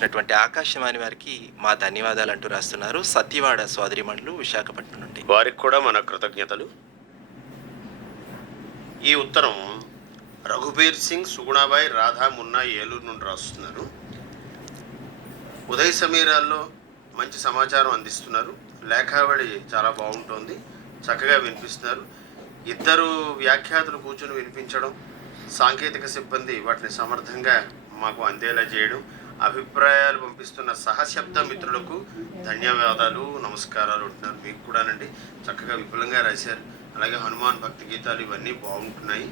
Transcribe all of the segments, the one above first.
అందించినటువంటి ఆకాశవాణి వారికి మా ధన్యవాదాలు అంటూ రాస్తున్నారు సత్యవాడ సోదరిమణులు విశాఖపట్నం నుండి. వారికి కూడా మన కృతజ్ఞతలు. ఈ ఉత్తరం రఘుబీర్ సింగ్, సుగుణాబాయి, రాధా, మున్నా ఏలూరు నుండి రాస్తున్నారు. ఉదయ సమీరాల్లో మంచి సమాచారం అందిస్తున్నారు. లేఖావళి చాలా బాగుంటుంది, చక్కగా వినిపిస్తున్నారు. ఇద్దరు వ్యాఖ్యాతలు కూర్చొని వినిపించడం, సాంకేతిక సిబ్బంది వాటిని సమర్థంగా మాకు అందేలా చేయడం, అభిప్రాయాలు పంపిస్తున్న సహశబ్ద మిత్రులకు ధన్యవాదాలు, నమస్కారాలు అంటున్నారు. మీకు కూడానండి, చక్కగా విపులంగా రాశారు. అలాగే హనుమాన్ భక్తి గీతాలు ఇవన్నీ బాగుంటున్నాయి.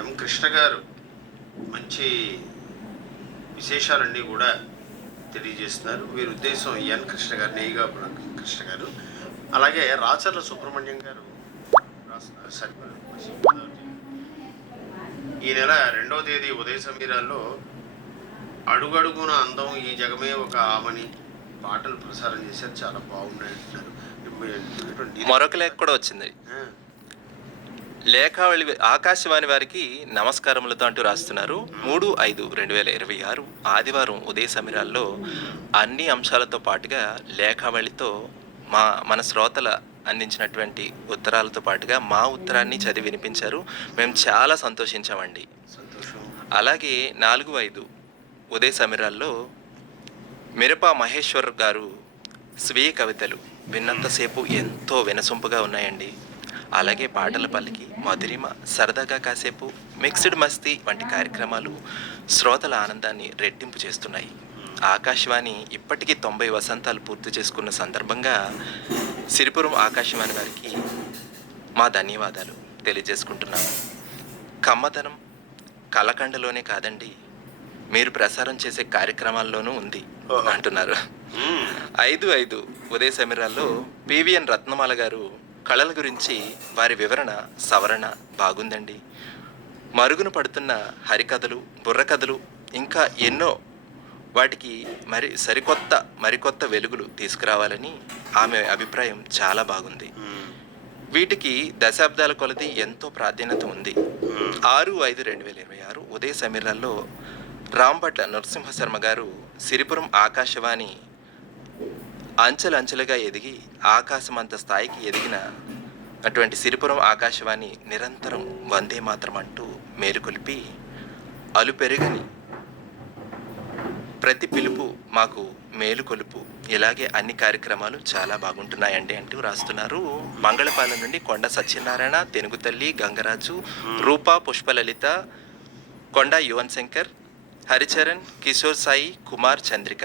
ఎం కృష్ణ గారు మంచి విశేషాలన్నీ కూడా తెలియజేస్తున్నారు. వీరి ఉద్దేశం ఎన్ కృష్ణ గారు, నేయిగా కృష్ణ గారు. అలాగే రాచర్ల సుబ్రహ్మణ్యం గారు ఈ నెల 2వ తేదీ ఉదయ సమీరాల్లో అడుగడుగున అందం, ఈ జగమే ఒక ఆమని పాటలు ప్రసారం చేశారు. చాలా బాగున్నాయి అంటున్నారు. మరొక లేఖ కూడా వచ్చింది. లేఖావళి ఆకాశవాణి వారికి నమస్కారములతో అంటూ రాస్తున్నారు. 3/5/2026 ఆదివారం ఉదయ సమీరాల్లో అన్ని అంశాలతో పాటుగా లేఖావళితో మన శ్రోతల అందించినటువంటి ఉత్తరాలతో పాటుగా మా ఉత్తరాన్ని చదివి వినిపించారు. మేము చాలా సంతోషించామండి. అలాగే 4/5 ఉదయ సమీరాల్లో మిరప మహేశ్వర్ గారు స్వీయ కవితలు విన్నంతసేపు ఎంతో వినసొంపుగా ఉన్నాయండి. అలాగే పాటల పల్లికి, మధురిమ, సరదాగా కాసేపు, మిక్స్డ్ మస్తీ వంటి కార్యక్రమాలు శ్రోతల ఆనందాన్ని రెట్టింపు చేస్తున్నాయి. ఆకాశవాణి ఇప్పటికీ 90 వసంతాలు పూర్తి చేసుకున్న సందర్భంగా సిరిపురం ఆకాశవాణి వారికి మా ధన్యవాదాలు తెలియజేసుకుంటున్నాము. కమ్మదనం కలకండలోనే కాదండి, మీరు ప్రసారం చేసే కార్యక్రమాల్లోనూ ఉంది అంటున్నారు. 5/5 ఉదయ సమీరాల్లో పివిఎన్ రత్నమాల గారు కళల గురించి వారి వివరణ, సవరణ బాగుందండి. మరుగున పడుతున్న హరికథలు, బుర్రకథలు ఇంకా ఎన్నో వాటికి మరికొత్త వెలుగులు తీసుకురావాలని ఆమె అభిప్రాయం చాలా బాగుంది. వీటికి దశాబ్దాల కొలది ఎంతో ప్రాధాన్యత ఉంది. 6/5/2026 ఉదయ సమీరాల్లో రాంభట్ల నరసింహశర్మ గారు సిరిపురం ఆకాశవాణి అంచెలంచెలుగా ఎదిగి ఆకాశమంత స్థాయికి ఎదిగిన అటువంటి సిరిపురం ఆకాశవాణి నిరంతరం వందే మాత్రం అంటూ మేలుకొలిపి అలుపెరుగని ప్రతి పిలుపు మాకు మేలుకొలుపు, ఇలాగే అన్ని కార్యక్రమాలు చాలా బాగుంటున్నాయండి అంటూ రాస్తున్నారు. మంగళపాలెం నుండి కొండ సత్యనారాయణ, తెనుగుతల్లి, గంగరాజు, రూపా, పుష్పలలిత, కొండ యువన్ శంకర్, హరిచరణ్, కిషోర్ సాయి, కుమార్, చంద్రిక,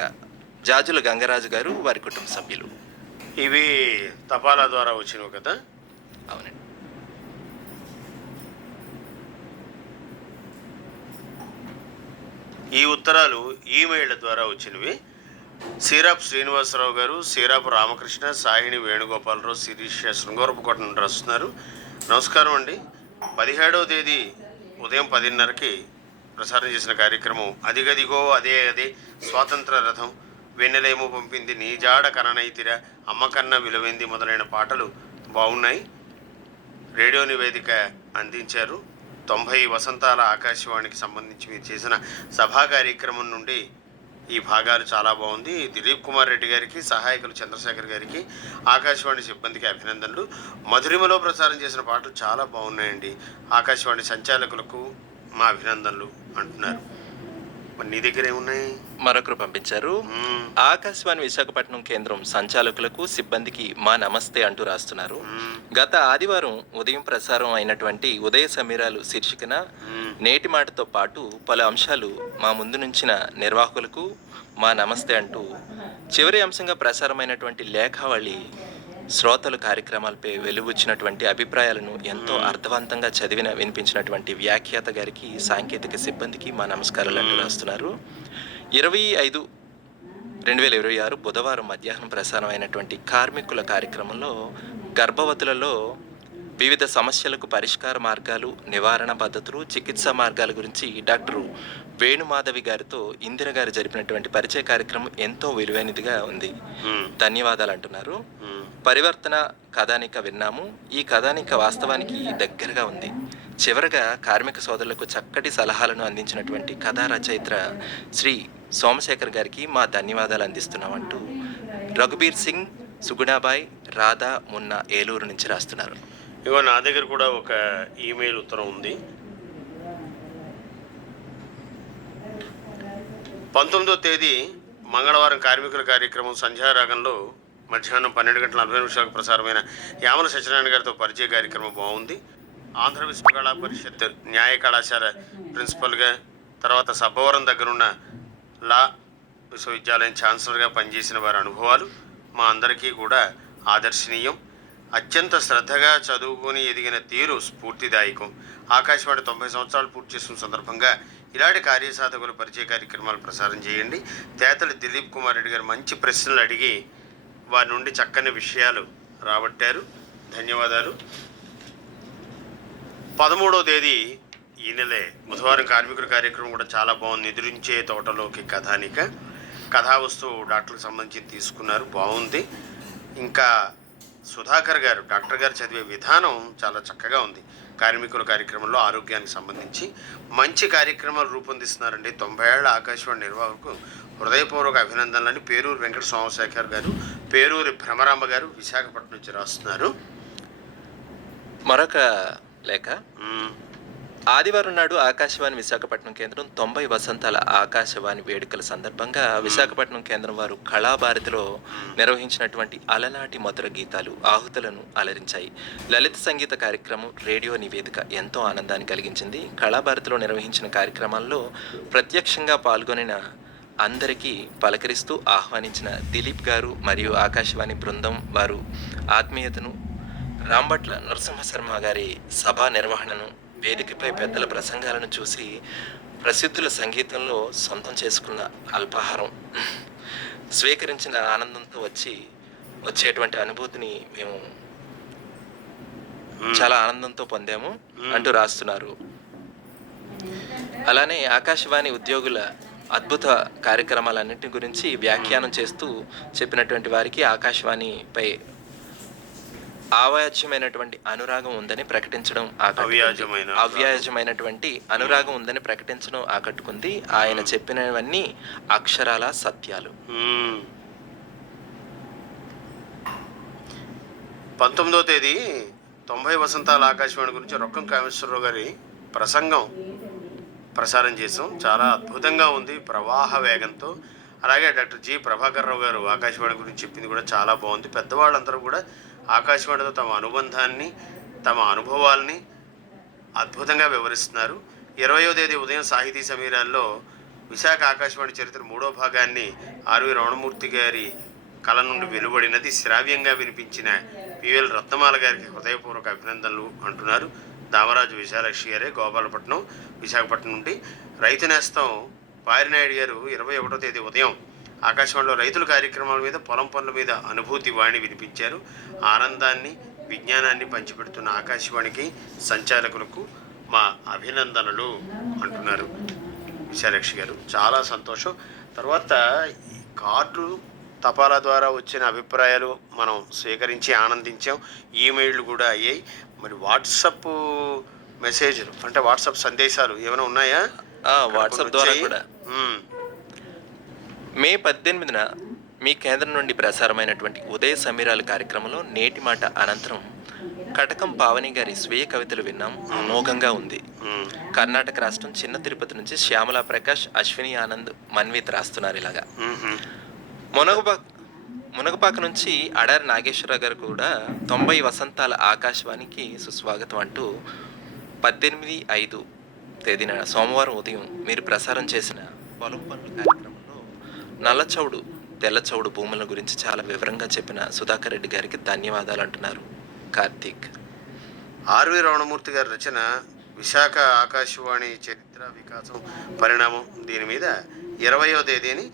జాజుల గంగరాజు గారు, వారి కుటుంబ సభ్యులు. ఇవి తపాలా ద్వారా వచ్చినవి కదా? అవునండి. ఈ ఉత్తరాలు ఈమెయిల్ ద్వారా వచ్చినవి. సీరాపు శ్రీనివాసరావు గారు, సీరాపు రామకృష్ణ, సాయిని వేణుగోపాలరావు, శిరీష శృంగారపుకోట నుండి రాస్తున్నారు. నమస్కారం అండి. 17వ తేదీ ఉదయం 10:30కి ప్రసారం చేసిన కార్యక్రమం అదిగదిగో అదే స్వాతంత్ర రథం, వెన్నెలేమో పంపింది, నీ జాడ కననైతిరా, అమ్మకన్నా విలువైంది మొదలైన పాటలు బాగున్నాయి. రేడియో నివేదిక అందించారు. 90 వసంతాల ఆకాశవాణికి సంబంధించి మీరు చేసిన సభా కార్యక్రమం నుండి ఈ భాగాలు చాలా బాగుంది. దిలీప్ కుమార్ రెడ్డి గారికి, సహాయకులు చంద్రశేఖర్ గారికి, ఆకాశవాణి సిబ్బందికి అభినందనలు. మధురిమలో ప్రసారం చేసిన పాటలు చాలా బాగున్నాయండి. ఆకాశవాణి సంచాలకులకు మా అభినందనలు అంటున్నారు. మరి నీ దగ్గర ఏమున్నాయి? మరొకరు పంపించారు. ఆకాశవాణి విశాఖపట్నం కేంద్రం సంచాలకులకు, సిబ్బందికి మా నమస్తే అంటూ రాస్తున్నారు. గత ఆదివారం ఉదయం ప్రసారం అయినటువంటి ఉదయ సమీరాలు శీర్షికన నేటి మాటతో పాటు పలు అంశాలు మా ముందు నుంచిన నిర్వాహకులకు మా నమస్తే అంటూ చివరి అంశంగా ప్రసారమైనటువంటి లేఖావళి శ్రోతలు కార్యక్రమాలపై వెలువచ్చినటువంటి అభిప్రాయాలను ఎంతో అర్థవంతంగా వినిపించినటువంటి వ్యాఖ్యాత గారికి, సాంకేతిక సిబ్బందికి మా నమస్కారాలు అంటూ రాస్తున్నారు. 20/5/2026 బుధవారం మధ్యాహ్నం ప్రసారం అయినటువంటి కార్మికుల కార్యక్రమంలో గర్భవతులలో వివిధ సమస్యలకు పరిష్కార మార్గాలు, నివారణ పద్ధతులు, చికిత్సా మార్గాల గురించి డాక్టర్ వేణుమాధవి గారితో ఇందిర గారు జరిపినటువంటి పరిచయ కార్యక్రమం ఎంతో విలువైనదిగా ఉంది. ధన్యవాదాలు అంటున్నారు. పరివర్తన కథానిక విన్నాము. ఈ కథానిక వాస్తవానికి దగ్గరగా ఉంది. చివరగా కార్మిక సోదరులకు చక్కటి సలహాలను అందించినటువంటి కథా రచయిత శ్రీ సోమశేఖర్ గారికి మా ధన్యవాదాలు అందిస్తున్నామంటూ రఘుబీర్ సింగ్, సుగుణాబాయ్, రాధా, మున్నా ఏలూరు నుంచి రాస్తున్నారు. ఇగో నా దగ్గర కూడా ఒక ఈమెయిల్ ఉత్తరం ఉంది. 19వ తేదీ మంగళవారం కార్మికుల కార్యక్రమం సంధ్యారాగంలో మధ్యాహ్నం 12:40 ప్రసారమైన యామల సత్యనారాయణ గారితో పరిచయ కార్యక్రమం బాగుంది. ఆంధ్ర విశ్వకళా పరిషత్ న్యాయ కళాశాల ప్రిన్సిపల్గా, తర్వాత సబ్బవరం దగ్గరున్న లా విశ్వవిద్యాలయం ఛాన్సలర్గా పనిచేసిన వారి అనుభవాలు మా అందరికీ కూడా ఆదర్శనీయం. అత్యంత శ్రద్ధగా చదువుకొని ఎదిగిన తీరు స్ఫూర్తిదాయకం. ఆకాశవాణి 90 సంవత్సరాలు పూర్తి చేసిన సందర్భంగా ఇలాంటి కార్యసాధకుల పరిచయ కార్యక్రమాలు ప్రసారం చేయండి. తేతలి దిలీప్ కుమార్ రెడ్డి గారు మంచి ప్రశ్నలు అడిగి వారి నుండి చక్కని విషయాలు రాబట్టారు. ధన్యవాదాలు. 13వ తేదీ ఈ నెలే బుధవారం కార్మికుల కార్యక్రమం కూడా చాలా బాగుంది. నిద్రించే తోటలోకి కథానిక, కథావస్తువు డాక్టర్కి సంబంధించి తీసుకున్నారు, బాగుంది. ఇంకా సుధాకర్ గారు, డాక్టర్ గారు చదివే విధానం చాలా చక్కగా ఉంది. కార్మికుల కార్యక్రమంలో ఆరోగ్యానికి సంబంధించి మంచి కార్యక్రమాలు రూపొందిస్తున్నారండి. 90 ఏళ్ల ఆకాశవాణి నిర్వాహకులకు హృదయపూర్వక అభినందనలని పేరూరు వెంకట సోమశేఖర్ గారు, పేరూరి భ్రమరాంబ గారు విశాఖపట్నం నుంచి రాస్తున్నారు. మరొక లేఖ. ఆదివారం నాడు ఆకాశవాణి విశాఖపట్నం కేంద్రం 90 వసంతాల ఆకాశవాణి వేడుకల సందర్భంగా విశాఖపట్నం కేంద్రం వారు కళాభారతిలో నిర్వహించినటువంటి అలనాటి మధుర గీతాలు ఆహుతులను అలరించాయి. లలిత సంగీత కార్యక్రమం, రేడియో నివేదిక ఎంతో ఆనందాన్ని కలిగించింది. కళాభారతిలో నిర్వహించిన కార్యక్రమాల్లో ప్రత్యక్షంగా పాల్గొనిన అందరికీ పలకరిస్తూ ఆహ్వానించిన దిలీప్ గారు మరియు ఆకాశవాణి బృందం వారు ఆత్మీయతను, రాంభట్ల నరసింహశర్మ గారి సభా నిర్వహణను, వేదికపై పెద్దల ప్రసంగాలను చూసి ప్రసిద్ధుల సంగీతంలో సొంతం చేసుకున్న అల్పాహారం స్వీకరించిన ఆనందంతో వచ్చేటువంటి అనుభూతిని మేము చాలా ఆనందంతో పొందాము అంటూ రాస్తున్నారు. అలానే ఆకాశవాణి ఉద్యోగుల అద్భుత కార్యక్రమాలన్నింటి గురించి వ్యాఖ్యానం చేస్తూ చెప్పినటువంటి వారికి ఆకాశవాణిపై అవ్యాజ్యమైనటువంటి అనురాగం ఉందని ప్రకటించడం అవ్యాజమైనటువంటి అనురాగం ఉందని ప్రకటించడం ఆకట్టుకుంది. ఆయన చెప్పినవన్నీ అక్షరాల సత్యాలు. 19వ తేదీ 90 వసంతాల ఆకాశవాణి గురించి రొక్కం కామేశ్వరరావు గారి ప్రసంగం ప్రసారం చేసాం. చాలా అద్భుతంగా ఉంది, ప్రవాహ వేగంతో. అలాగే డాక్టర్ జి ప్రభాకర్ రావు గారు ఆకాశవాణి గురించి చెప్పింది కూడా చాలా బాగుంది. పెద్దవాళ్ళందరూ కూడా ఆకాశవాణితో తమ అనుబంధాన్ని, తమ అనుభవాల్ని అద్భుతంగా వివరిస్తున్నారు. 20వ తేదీ ఉదయం సాహితీ సమీరాల్లో విశాఖ ఆకాశవాణి చరిత్ర 3వ భాగాన్ని ఆర్వి రమణమూర్తి గారి కళ నుండి వెలువడినది శ్రావ్యంగా వినిపించిన పిఎల్ రత్నమాల గారికి హృదయపూర్వక అభినందనలు అంటున్నారు. దామరాజు విశాలక్షి గారే, గోపాలపట్నం, విశాఖపట్నం నుండి. రైతు నేస్తం పారినాయుడు గారు 21వ తేదీ ఉదయం ఆకాశవాణిలో రైతుల కార్యక్రమాల మీద, పొలం పనుల మీద అనుభూతి వాణి వినిపించారు. ఆనందాన్ని, విజ్ఞానాన్ని పంచిపెడుతున్న ఆకాశవాణికి, సంచాలకులకు మా అభినందనలు అంటున్నారు విశాలక్షి గారు. చాలా సంతోషం. తర్వాత కార్డు, తపాలా ద్వారా వచ్చిన అభిప్రాయాలు మనం స్వీకరించి ఆనందించాం. ఈమెయిల్లు కూడా అయ్యాయి. మరి వాట్సప్ మెసేజ్లు అంటే వాట్సాప్ సందేశాలు ఏమైనా ఉన్నాయా? వాట్సాప్ ద్వారా కూడా మే 18న మీ కేంద్రం నుండి ప్రసారమైనటువంటి ఉదయ సమీరాలు కార్యక్రమంలో నేటి మాట అనంతరం కటకం పావని గారి స్వీయ కవితలు విన్నాం. అమోఘంగా ఉంది. కర్ణాటక రాష్ట్రం చిన్న తిరుపతి నుంచి శ్యామలా ప్రకాష్, అశ్విని ఆనంద్, మన్విత్ రాస్తున్నారు. ఇలాగా మునగపాక నుంచి అడారి నాగేశ్వరరావు గారు కూడా 90 వసంతాల ఆకాశవాణికి సుస్వాగతం అంటూ 18/5 తేదీన సోమవారం ఉదయం మీరు ప్రసారం చేసిన పొలం పనుల కార్యక్రమంలో నల్లచౌడు, తెల్లచౌడు భూముల గురించి చాలా వివరంగా చెప్పిన సుధాకర్ రెడ్డి గారికి ధన్యవాదాలు అంటున్నారు కార్తీక్. ఆర్వి రమణమూర్తి గారి రచన విశాఖ ఆకాశవాణి చరిత్ర, వికాసం, పరిణామం, దీని మీద 20వ తేదీని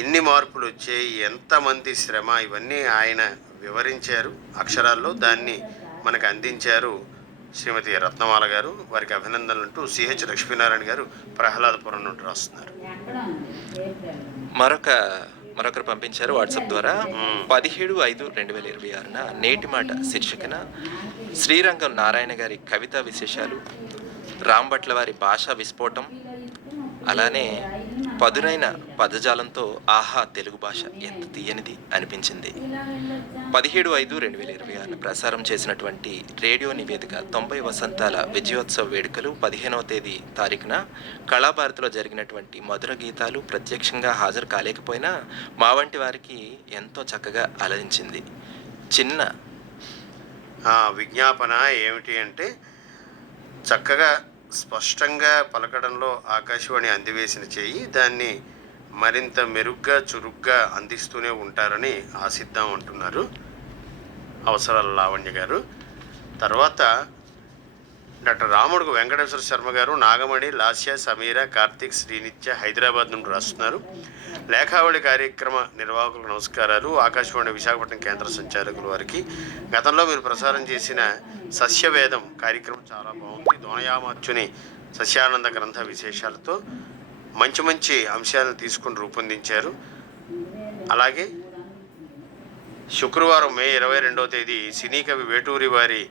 ఎన్ని మార్పులు వచ్చాయి, ఎంతమంది శ్రమ, ఇవన్నీ ఆయన వివరించారు అక్షరాల్లో. దాన్ని మనకు అందించారు శ్రీమతి రత్నమాల గారు. వారికి అభినందనలు అంటూ సిహెచ్ లక్ష్మీనారాయణ గారు ప్రహ్లాదపురం నుండి రాస్తున్నారు. మరొకరు పంపించారు వాట్సాప్ ద్వారా. 17/5/2026 నేటి మాట శీర్షికన శ్రీరంగం నారాయణ గారి కవితా విశేషాలు, రాంభట్ల వారి భాషా విస్ఫోటం, అలానే పదునైన పదజాలంతో ఆహా తెలుగు భాష ఎంత తీయనిది అనిపించింది. 17/5/2026 ప్రసారం చేసినటువంటి రేడియో నివేదిక 90 వసంతాల విజయోత్సవ వేడుకలు 15వ తేదీ తారీఖున కళాభారతిలో జరిగినటువంటి మధుర గీతాలు ప్రత్యక్షంగా హాజరు కాలేకపోయినా మా వంటి వారికి ఎంతో చక్కగా అలరించింది. చిన్న విజ్ఞాపన ఏమిటి అంటే, చక్కగా స్పష్టంగా పలకడంలో ఆకాశవాణి అందివేసిన చేయి దాన్ని మరింత మెరుగ్గా చురుగ్గా అందిస్తూనే ఉంటారని ఆశిద్దాం అంటున్నారు అవసరాల లావణ్య గారు. తర్వాత డాక్టర్ రాముడుగు వెంకటేశ్వర శర్మ గారు నాగమణి, లాస్య, సమీర, కార్తీక్, శ్రీనిత్య హైదరాబాద్ నుండి రాస్తున్నారు. లేఖావళి కార్యక్రమ నిర్వాహకులకు నమస్కారాలు. ఆకాశవాణి విశాఖపట్నం కేంద్ర సంచాలకుల వారికి గతంలో మీరు ప్రసారం చేసిన సస్యవేదం కార్యక్రమం చాలా బాగుంది. దోనయామాత్యుని సస్యానంద గ్రంథ విశేషాలతో మంచి మంచి అంశాలను తీసుకుని రూపొందించారు. అలాగే శుక్రవారం మే 22వ తేదీ సినీ కవి వేటూరి వారి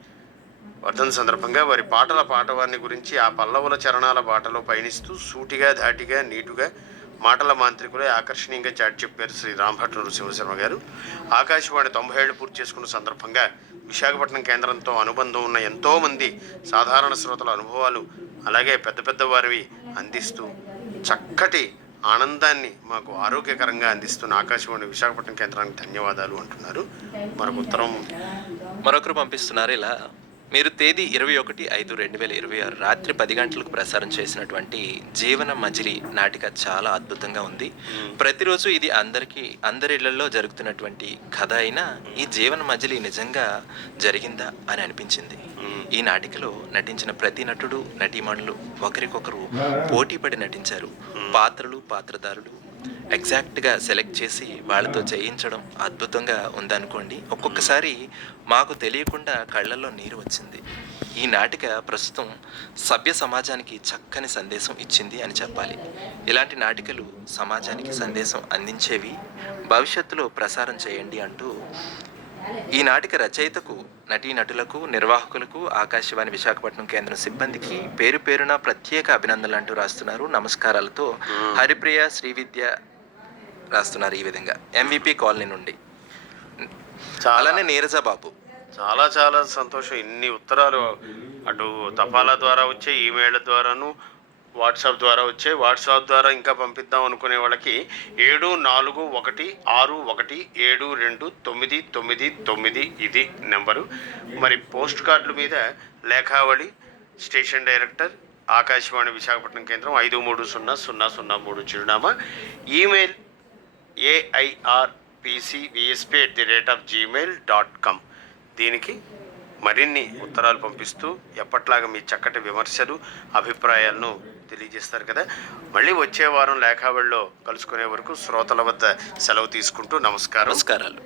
వర్ధన్ సందర్భంగా వారి పాటల పాటవాన్ని గురించి ఆ పల్లవుల చరణాల బాటలో పయనిస్తూ సూటిగా ధాటిగా నీటుగా మాటల మాంత్రికులే ఆకర్షణీయంగా చాటి చెప్పారు శ్రీ రాంభట్ల నృసింహశర్మ గారు. ఆకాశవాణి 90 ఏళ్ళు పూర్తి చేసుకున్న సందర్భంగా విశాఖపట్నం కేంద్రంతో అనుబంధం ఉన్న ఎంతోమంది సాధారణ శ్రోతల అనుభవాలు అలాగే పెద్ద పెద్ద వారివి అందిస్తూ చక్కటి ఆనందాన్ని మాకు ఆరోగ్యకరంగా అందిస్తున్న ఆకాశవాణి విశాఖపట్నం కేంద్రానికి ధన్యవాదాలు అంటున్నారు. మరొకరు పంపిస్తున్నారు ఇలా: మీరు తేదీ 21/5/2026 రాత్రి 10 గంటలకు ప్రసారం చేసినటువంటి జీవన మజిలీ నాటిక చాలా అద్భుతంగా ఉంది. ప్రతిరోజు ఇది అందరి ఇళ్లలో జరుగుతున్నటువంటి కథ అయినా ఈ జీవన మజిలీ నిజంగా జరిగిందా అని అనిపించింది. ఈ నాటికలో నటించిన ప్రతి నటుడు నటీమణులు ఒకరికొకరు పోటీపడి నటించారు. పాత్రలు పాత్రధారులు ఎగ్జాక్ట్గా సెలెక్ట్ చేసి వాళ్ళతో చేయించడం అద్భుతంగా ఉందనుకోండి. ఒక్కొక్కసారి మాకు తెలియకుండా కళ్ళల్లో నీరు వచ్చింది. ఈ నాటిక ప్రస్తుతం సభ్య సమాజానికి చక్కని సందేశం ఇచ్చింది అని చెప్పాలి. ఇలాంటి నాటికలు సమాజానికి సందేశం అందించేవి, భవిష్యత్తులో ప్రసారం చేయండి అంటూ ఈ నాటిక రచయితకు, నటీనటులకు, నిర్వాహకులకు, ఆకాశవాణి విశాఖపట్నం కేంద్రం సిబ్బందికి పేరు పేరున ప్రత్యేక అభినందనలు అంటూ రాస్తున్నారు. నమస్కారాలతో హరిప్రియ శ్రీవిద్య రాస్తున్నారు ఈ విధంగా MVP కాలనీ నుండి. అలానే నీరజ బాబు చాలా చాలా సంతోషం. ఇన్ని ఉత్తరాలు అటు తపాలా ద్వారా వచ్చే, ఈమెయిల్ ద్వారాను, వాట్సాప్ ద్వారా వచ్చే, వాట్సాప్ ద్వారా ఇంకా పంపిద్దాం అనుకునే వాళ్ళకి 7416172999 ఇది నెంబరు. మరి పోస్ట్ కార్డుల మీద లేఖావళి, స్టేషన్ డైరెక్టర్, ఆకాశవాణి విశాఖపట్నం కేంద్రం 5300003 చిరునామా, ఈమెయిల్ airpcvsp@gmail.com. దీనికి మరిన్ని ఉత్తరాలు పంపిస్తూ ఎప్పట్లాగా మీ చక్కటి విమర్శలు, అభిప్రాయాలను తెలియజేస్తారు కదా. మళ్ళీ వచ్చే వారం లేఖావళిలో కలుసుకునే వరకు శ్రోతల వద్ద సెలవు తీసుకుంటూ నమస్కారాలు.